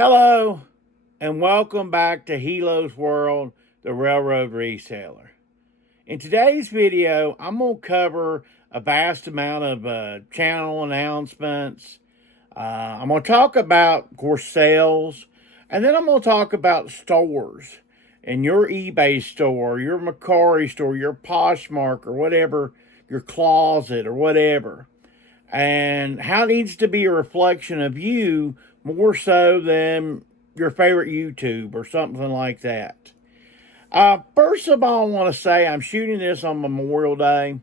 Hello, and welcome back to Hilo's World, the Railroad Reseller. In today's video, I'm going to cover a vast amount of channel announcements. I'm going to talk about, of course, sales, and then I'm going to talk about stores and your eBay store, your Macari store, your Poshmark, or whatever, your closet, or whatever, and how it needs to be a reflection of you more so than your favorite YouTube or something like that. First of all, I want to say I'm shooting this on Memorial Day,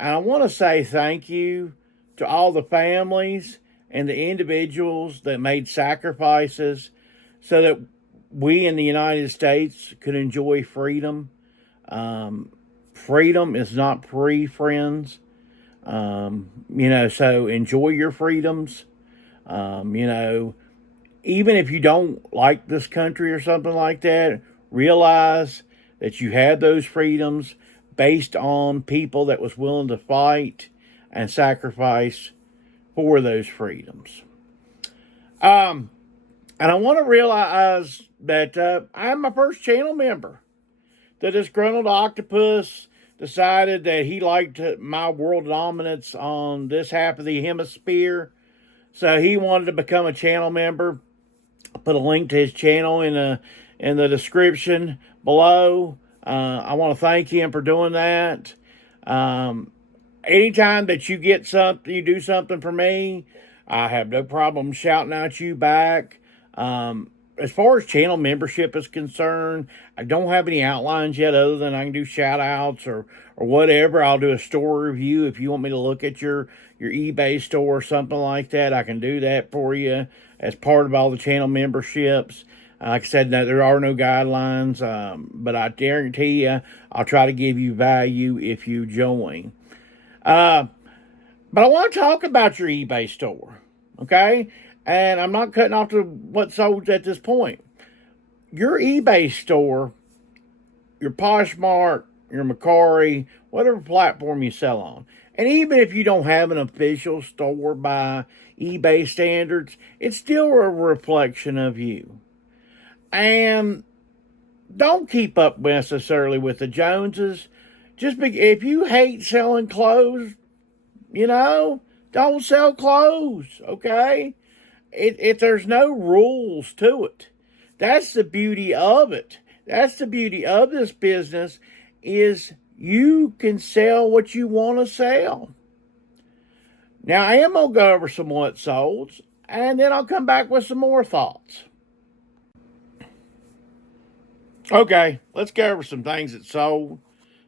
and I want to say thank you to all the families and the individuals that made sacrifices so that we in the United States could enjoy freedom. Freedom is not free, friends. So enjoy your freedoms. Even if you don't like this country or something like that, realize that you had those freedoms based on people that was willing to fight and sacrifice for those freedoms. And I want to realize that I'm my first channel member. The disgruntled octopus decided that he liked my world dominance on this half of the hemisphere, so he wanted to become a channel member. I'll put a link to his channel in the description below. I want to thank him for doing that. Anytime that you get something, you do something for me, I have no problem shouting out you back. As far as channel membership is concerned, I don't have any outlines yet other than I can do shout outs or whatever. I'll do a store review. If you want me to look at your eBay store or something like that, I can do that for you as part of all the channel memberships. Like I said, no, there are no guidelines, but I guarantee you I'll try to give you value if you join. But I want to talk about your eBay store, okay? And I'm not cutting off to what sold at this point. Your eBay store, your Poshmark, your Macari, whatever platform you sell on, and even if you don't have an official store by eBay standards, it's still a reflection of you. And don't keep up necessarily with the Joneses. If you hate selling clothes, don't sell clothes, okay? There's no rules to it. That's the beauty of it. That's the beauty of this business is you can sell what you want to sell. Now, I am going to go over some what solds, and then I'll come back with some more thoughts. Okay, let's go over some things that sold.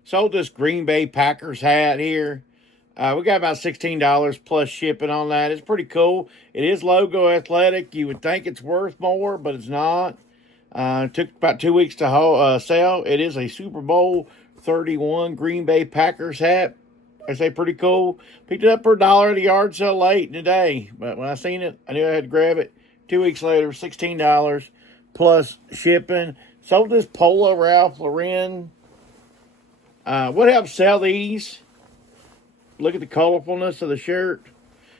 Sold this Green Bay Packers hat here. We got about $16 plus shipping on that. It's pretty cool. It is logo athletic. You would think it's worth more, but it's not. It took about 2 weeks to sell. It is a Super Bowl 31 Green Bay Packers hat. I say pretty cool. Picked it up for $1 at a yard sale late in the day. But when I seen it, I knew I had to grab it. 2 weeks later, $16 plus shipping. Sold this Polo Ralph Lauren. What helps sell these? Look at the colorfulness of the shirt.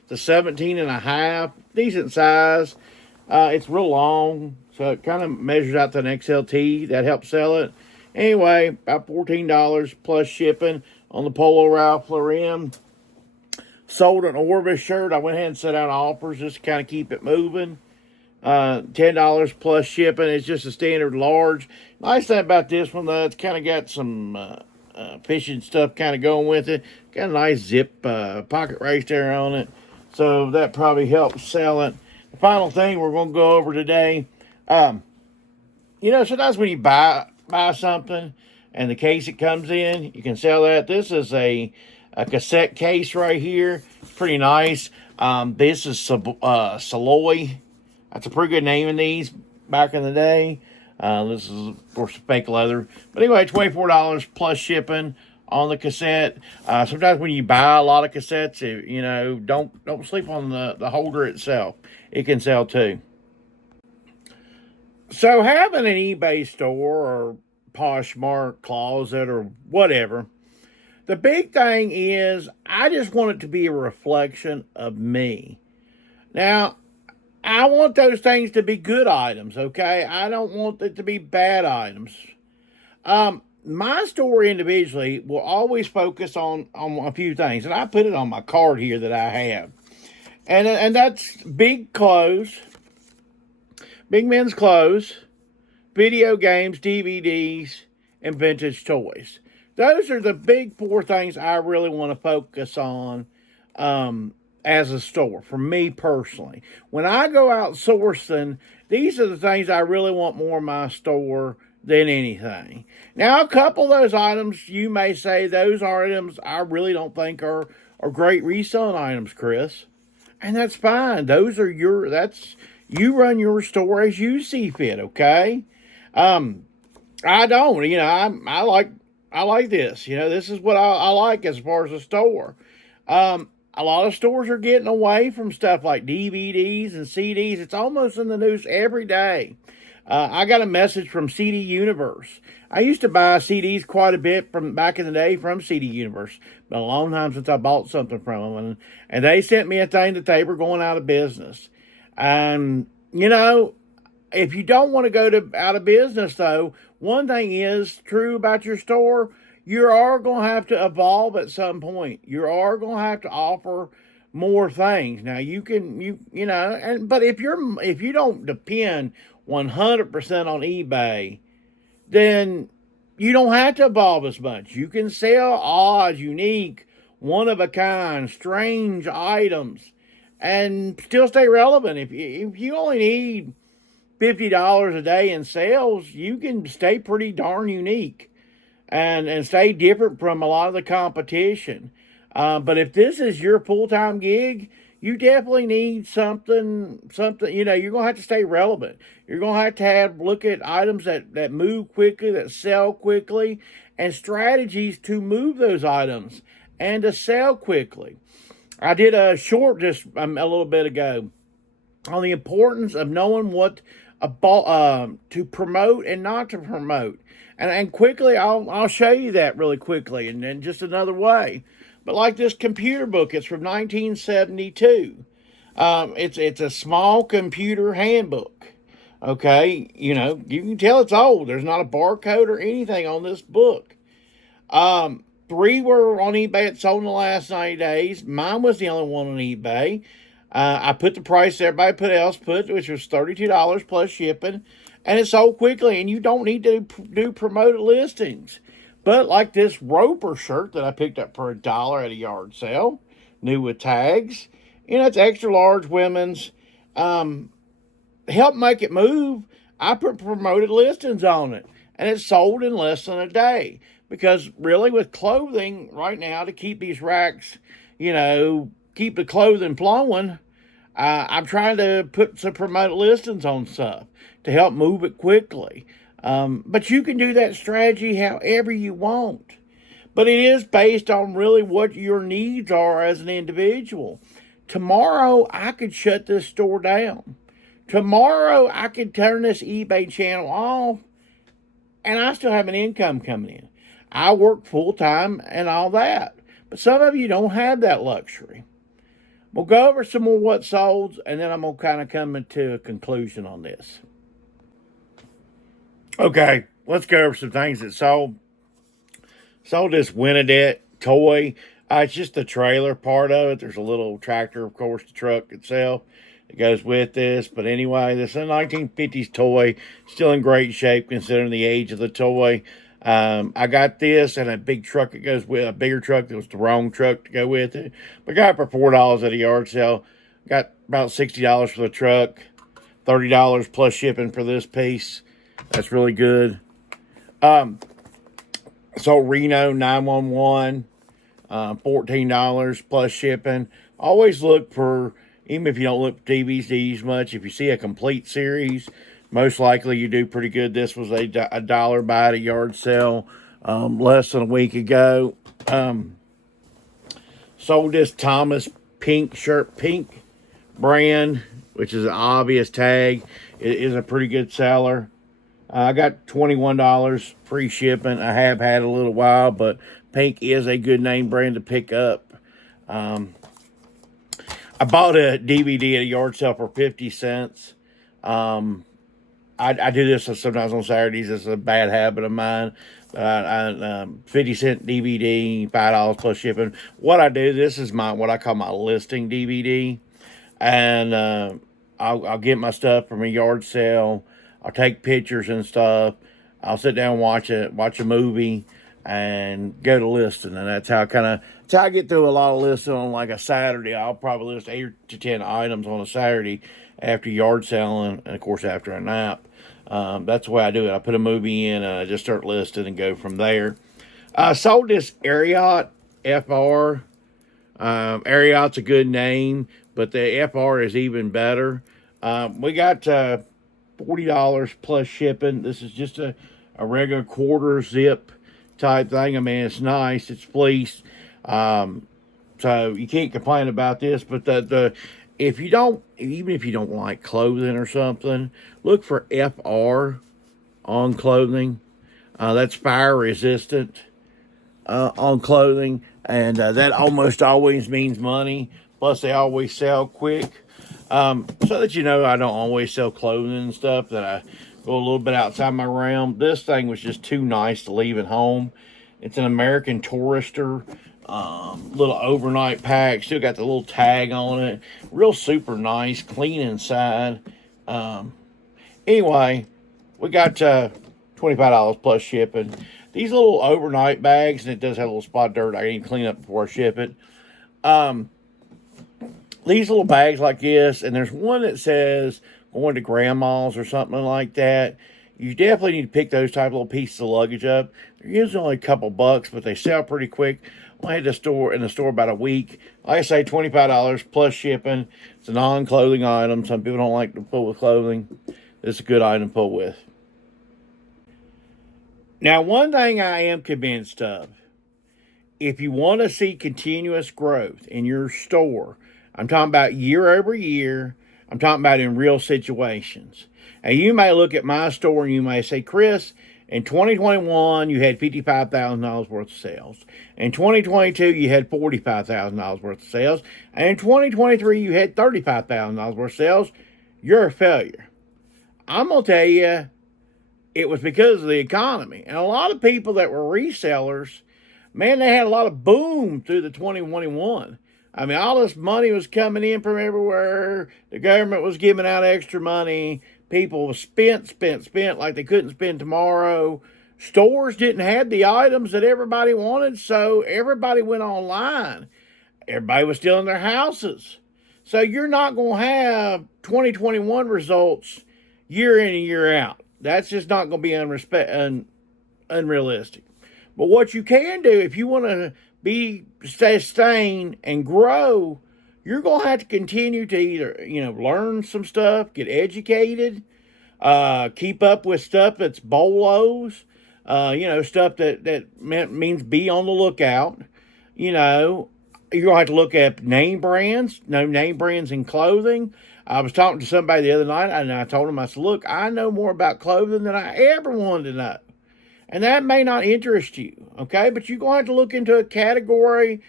It's a 17 and a half, decent size. It's real long, so it kind of measures out to an XLT. That helps sell it. Anyway, about $14 plus shipping on the Polo Ralph Lauren. Sold an Orvis shirt. I went ahead and set out offers just to kind of keep it moving. $10 plus shipping. It's just a standard large. Nice thing about this one, though, it's kind of got some fishing stuff kind of going with it. Got a nice zip pocket right there on it. So that probably helps sell it. The final thing we're going to go over today, sometimes when you buy something and the case it comes in, you can sell that. This is a cassette case right here. It's pretty nice. This is Saloy. That's a pretty good name in these back in the day. This is, of course, fake leather. But anyway, $24 plus shipping on the cassette. Sometimes when you buy a lot of cassettes, don't sleep on the holder itself. It can sell too. So having an eBay store or Poshmark closet or whatever, the big thing is I just want it to be a reflection of me. Now, I want those things to be good items, okay? I don't want it to be bad items. My store individually will always focus on a few things, and I put it on my card here that I have, and that's big clothes, big men's clothes, video games, DVDs, and vintage toys. Those are the big four things I really want to focus on as a store, for me personally. When I go out sourcing, these are the things I really want more in my store than anything. Now, a couple of those items, you may say those items I really don't think are great reselling items, Chris. And that's fine. You run your store as you see fit, okay? Um, I don't, I like this. This is what I like as far as a store. A lot of stores are getting away from stuff like DVDs and CDs. It's almost in the news every day. I got a message from CD Universe. I used to buy CDs quite a bit from back in the day from CD Universe. Been a long time since I bought something from them, and they sent me a thing that they were going out of business. And if you don't want to go to out of business, though, one thing is true about your store: you are going to have to evolve at some point. You are going to have to offer more things. Now but if you don't depend 100% on eBay, then you don't have to evolve as much. You can sell odd, unique, one of a kind, strange items, and still stay relevant. If you only need $50 a day in sales, you can stay pretty darn unique and stay different from a lot of the competition. But if this is your full-time gig, you definitely need something, you're going to have to stay relevant. You're going to have look at items that move quickly, that sell quickly, and strategies to move those items and to sell quickly. I did a short just a little bit ago on the importance of knowing what to promote and not to promote. And quickly, I'll show you that really quickly, and then just another way. But like this computer book, it's from 1972. It's a small computer handbook. Okay, you can tell it's old. There's not a barcode or anything on this book. 3 were on eBay. It sold in the last 90 days. Mine was the only one on eBay. I put the price everybody else put, which was $32 plus shipping, and it sold quickly. And you don't need to do promoted listings. But like this Roper shirt that I picked up for $1 at a yard sale, new with tags, it's extra large women's. Help make it move. I put promoted listings on it, and it sold in less than a day. Because really, with clothing right now, to keep these racks, keep the clothing flowing, I'm trying to put some promoted listings on stuff to help move it quickly. But you can do that strategy however you want. But it is based on really what your needs are as an individual. Tomorrow, I could shut this store down. Tomorrow, I could turn this eBay channel off, and I still have an income coming in. I work full-time and all that. But some of you don't have that luxury. We'll go over some more what sold, and then I'm going to kind of come into a conclusion on this. Okay, let's go over some things that sold. Sold this Winnedet toy. It's just the trailer part of it. There's a little tractor, of course, the truck itself that goes with this. But anyway, this is a 1950s toy. Still in great shape considering the age of the toy. I got this and a big truck that goes with a bigger truck that was the wrong truck to go with it. But got it for $4 at a yard sale. Got about $60 for the truck, $30 plus shipping for this piece. That's really good. So Reno 911, $14 plus shipping. Always look for, even if you don't look for DVDs much, if you see a complete series, most likely you do pretty good. This was a dollar buy at a yard sale less than a week ago. Sold this Thomas Pink shirt, Pink brand, which is an obvious tag. It is a pretty good seller. I got $21 free shipping. I have had a little while, but Pink is a good name brand to pick up. I bought a DVD at a yard sale for 50 cents. I do this sometimes on Saturdays. It's a bad habit of mine. 50-cent DVD, $5 plus shipping. What I do, this is what I call my listing DVD, and I'll get my stuff from a yard sale. I'll take pictures and stuff. I'll sit down and watch a movie, and go to listing, and that's how I get through a lot of listing on like a Saturday. I'll probably list 8 to 10 items on a Saturday after yard selling, and of course after a nap. That's the way I do it. I put a movie in, and I just start listing and go from there. I sold this Ariat FR. Ariat's a good name, but the FR is even better. We got $40 plus shipping. This is just a regular quarter zip type thing. I mean, it's nice. It's fleece. So you can't complain about this. But even if you don't like clothing or something, look for FR on clothing. That's fire resistant on clothing, and that almost always means money. Plus, they always sell quick. So that I don't always sell clothing and stuff, that I go a little bit outside my realm. This thing was just too nice to leave at home. It's an American Tourister, little overnight pack. Still got the little tag on it. Real super nice, clean inside. Anyway, we got $25 plus shipping. These little overnight bags, and it does have a little spot of dirt I need to clean up before I ship it. These little bags like this, and there's one that says going to grandma's or something like that. You definitely need to pick those type of little pieces of luggage up. They're usually only a couple bucks, but they sell pretty quick. I had in the store about a week. Like I say, $25 plus shipping. It's a non-clothing item. Some people don't like to pull with clothing. This is a good item to pull with. Now, one thing I am convinced of, if you want to see continuous growth in your store, I'm talking about year over year, I'm talking about in real situations. Now, you may look at my store and you may say, Chris, in 2021, you had $55,000 worth of sales. In 2022, you had $45,000 worth of sales. And in 2023, you had $35,000 worth of sales. You're a failure. I'm going to tell you, it was because of the economy. And a lot of people that were resellers, man, they had a lot of boom through the 2021. I mean, all this money was coming in from everywhere. The government was giving out extra money. People spent like they couldn't spend tomorrow. Stores didn't have the items that everybody wanted, so everybody went online. Everybody was still in their houses. So you're not going to have 2021 results year in and year out. That's just not going to be unrealistic. But what you can do, if you want to sustain and grow, you're going to have to continue to either, learn some stuff, get educated, keep up with stuff that's bolos, stuff that means be on the lookout. You're going to have to look at name brands in clothing. I was talking to somebody the other night, and I told him, I said, look, I know more about clothing than I ever wanted to know. And that may not interest you, okay? But you're going to have to look into a category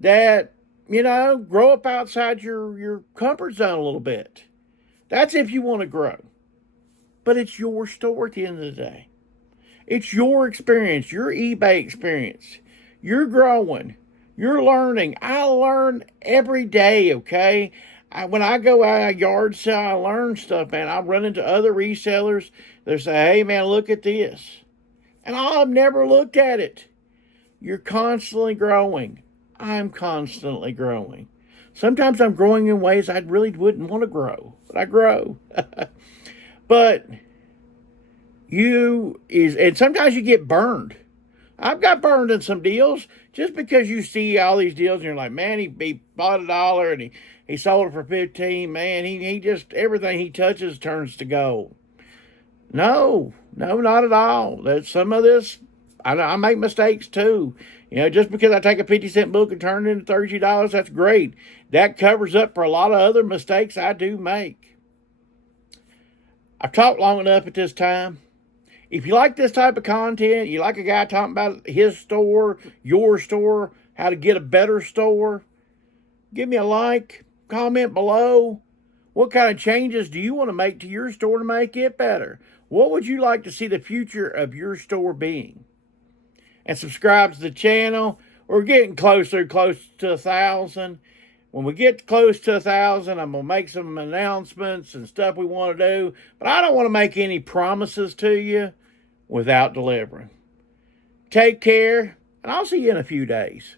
that, grow up outside your comfort zone a little bit. That's if you want to grow. But it's your store at the end of the day. It's your experience, your eBay experience. You're growing. You're learning. I learn every day, okay? When I go out a yard sale, I learn stuff, man. I run into other resellers. They say, hey, man, look at this. And I've never looked at it. You're constantly growing. I'm constantly growing. Sometimes I'm growing in ways I really wouldn't want to grow, but I grow. But and sometimes you get burned. I've got burned in some deals just because you see all these deals and you're like, man, he bought $1 and he sold it for 15. Man, he just, everything he touches turns to gold. No, not at all. There's some of this, I make mistakes too. Just because I take a 50-cent book and turn it into $32, that's great. That covers up for a lot of other mistakes I do make. I've talked long enough at this time. If you like this type of content, you like a guy talking about his store, your store, how to get a better store, give me a like, comment below. What kind of changes do you want to make to your store to make it better? What would you like to see the future of your store being? And subscribe to the channel. We're getting close to 1,000. When we get close to 1,000, I'm going to make some announcements and stuff we want to do. But I don't want to make any promises to you without delivering. Take care, and I'll see you in a few days.